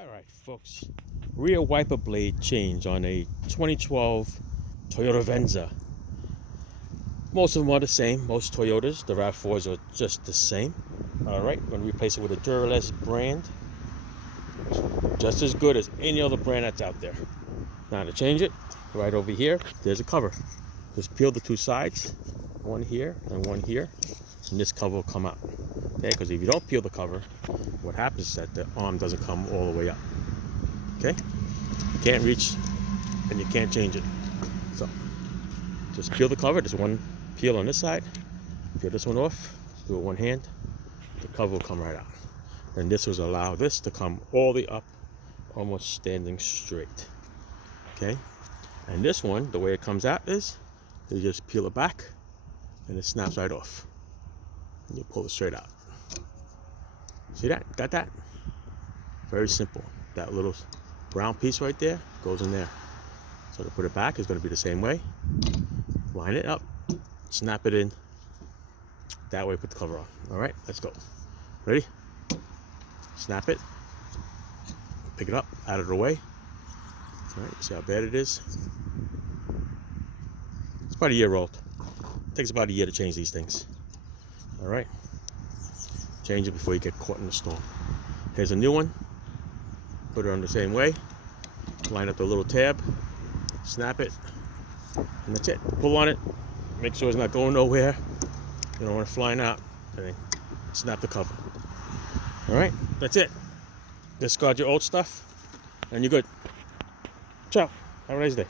Alright folks, rear wiper blade change on a 2012 Toyota Venza. Most of them are the same, most Toyotas, the RAV4s are just the same. Alright, we're going to replace it with a Duraless brand. Just as good as any other brand that's out there. Now to change it, right over here, there's a cover. Just peel the two sides, one here and one here, and this cover will come out. Okay, because if you don't peel the cover, what happens is that the arm doesn't come all the way up. Okay, you can't reach and you can't change it. So just peel the cover. There's one peel on this side, peel this one off, do it one hand, the cover will come right out. And this will allow this to come all the way up, almost standing straight. Okay, and this one, the way it comes out is you just peel it back and it snaps right off and you pull it straight out. See that? Got that? Very simple. That little brown piece right there goes in there. So to put it back is going to be the same way. Line it up, snap it in. That way, put the cover on. All right, let's go. Ready? Snap it. Pick it up, out of the way. All right, see how bad it is? It's about a year old. It takes about a year to change these things. All right. Change it before you get caught in the storm. Here's a new one. Put it on the same way. Line up the little tab. Snap it. And that's it. Pull on it. Make sure it's not going nowhere. You don't want it flying out. And then snap the cover. Alright, that's it. Discard your old stuff. And you're good. Ciao. Have a nice day.